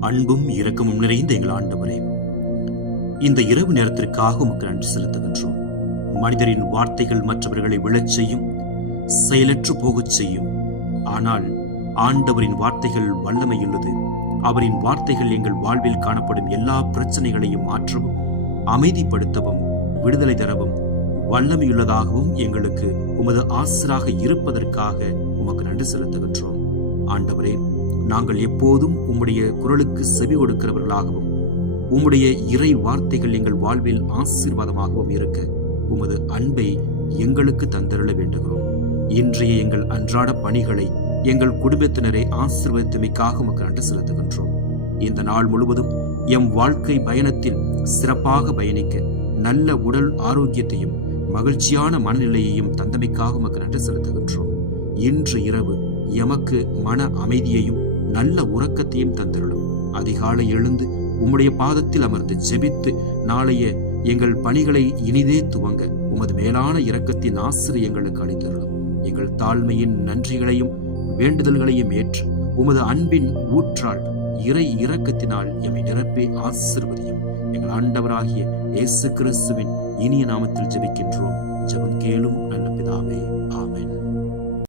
அன்பும் இரக்கமும் நிறைந்த எங்கள் ஆண்டவரே, இந்த இரவு நேரத்திற்காக உமக்கு நன்றி செலுத்துகின்றோம். மனிதரின் வார்த்தைகள் மற்றவர்களை விழச் செய்யும், செயலற்று போகச் செய்யும். ஆனால் ஆண்டவரின் வார்த்தைகள் வல்லமையுள்ளது. அவரின் வார்த்தைகள் எங்கள் வாழ்வில் காணப்படும் எல்லா பிரச்சனைகளையும் மாற்றவும், அமைதிப்படுத்தவும், விடுதலை தரவும் வல்லமையுள்ளதாகவும் எங்களுக்கு உமது ஆசிராக இருப்பதற்காக உமக்கு நன்றி செலுத்துகின்றோம். ஆண்டவரே, நாங்கள் எப்போதும் உம்முடைய குரலுக்கு செவி கொடுக்கிறவர்களாகவும், உம்முடைய இறை வார்த்தைகள் எங்கள் வாழ்வில் ஆசீர்வாதமாகவும் இருக்க உமது அன்பை எங்களுக்கு தந்தருள வேண்டுகிறோம். இன்றைய எங்கள் அன்றாட பணிகளை எங்கள் குடும்பத்தினரை ஆசீர்வதித்தமைக்காக உமக்கு நன்றி செலுத்துகின்றோம். இந்த நாள் முழுவதும் எம் வாழ்க்கை பயணத்தில் சிறப்பாக பயணிக்க நல்ல உடல் ஆரோக்கியத்தையும் மகிழ்ச்சியான மனநிலையையும் தந்தமைக்காக உமக்கு நன்றி செலுத்துகின்றோம். இன்று இரவு எமக்கு மன அமைதியையும் நல்ல உறக்கத்தையும் தந்தருளும். அதிகாலை எழுந்து உம்முடைய பாதத்தில் அமர்ந்து ஜெபித்து நாளைய எங்கள் பணிகளை இனிதே துவங்க உமது மேலான இரக்கத்தின் ஆசிரியை எங்களுக்கு அளித்தருளும். எங்கள் தாழ்மையின் நன்றிகளையும் வேண்டுதல்களையும் ஏற்று உமது அன்பின் ஊற்றால் இறை இரக்கத்தினால் எம்மை நிரப்பி ஆசீர்வதியும். எங்கள் ஆண்டவராகிய இயேசு கிறிஸ்துவின் இனிய நாமத்தில் ஜெபிக்கின்றோம். ஜெபம் கேளும் நல்ல பிதாவே. ஆமென்.